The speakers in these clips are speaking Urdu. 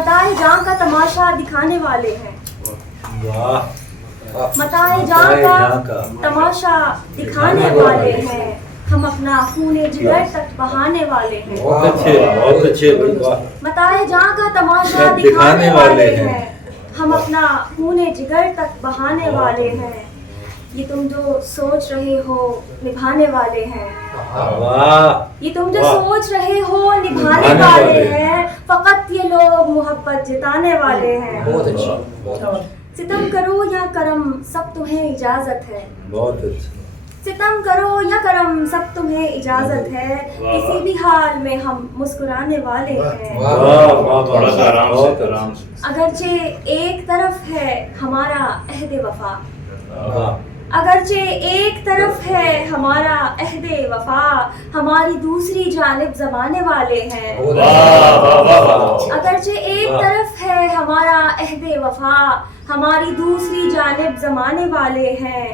متاع جاں کا تماشا دکھانے والے ہیں. متاع جاں کا تماشا دکھانے والے ہیں. ہم اپنا خون جگر تک بہانے والے ہیں. بہت اچھے. متاع جاں کا تماشا دکھانے والے ہیں. ہم اپنا خون جگر تک بہانے والے ہیں. یہ تم جو سوچ رہے ہو نبھانے والے ہیں. یہ تم جو سوچ رہے ہو نبھانے والے ہیں. فقط یہ لوگ محبت جتانے والے ہیں. بہت اچھا. ستم کرو یا کرم سب تمہیں اجازت ہے. بہت اچھا. ستم کرو یا کرم سب تمہیں اجازت ہے. کسی بھی حال میں ہم مسکرانے والے ہیں. اگرچہ ایک طرف ہے ہمارا عہد وفا. اگرچہ ایک طرف ہے ہمارا عہد وفا. ہماری دوسری جانب زمانے والے ہیں. اگرچہ ایک طرف ہے ہمارا عہد وفا. ہماری دوسری جانب زمانے والے ہیں.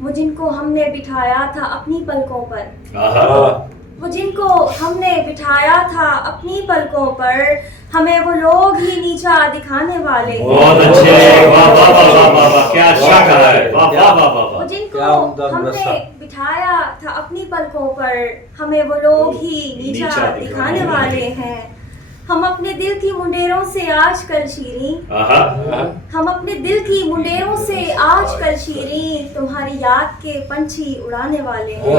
وہ جن کو ہم نے بٹھایا تھا اپنی پلکوں پر. وہ جن کو ہم نے بٹھایا تھا اپنی پلکوں پر. ہمیں وہ لوگ ہی نیچا دکھانے والے ہیں. بہت اچھے. کیا شاعر ہے. وہ جن کو ہم نے بٹھایا تھا اپنی پلکوں پر. ہمیں وہ لوگ ہی نیچا دکھانے والے ہیں. ہم اپنے دل کی منڈیروں سے آج کل شیریں. ہم اپنے دل کی منڈیروں سے آج کل شیریں. تمہاری یاد کے پنچھی اڑانے والے ہیں.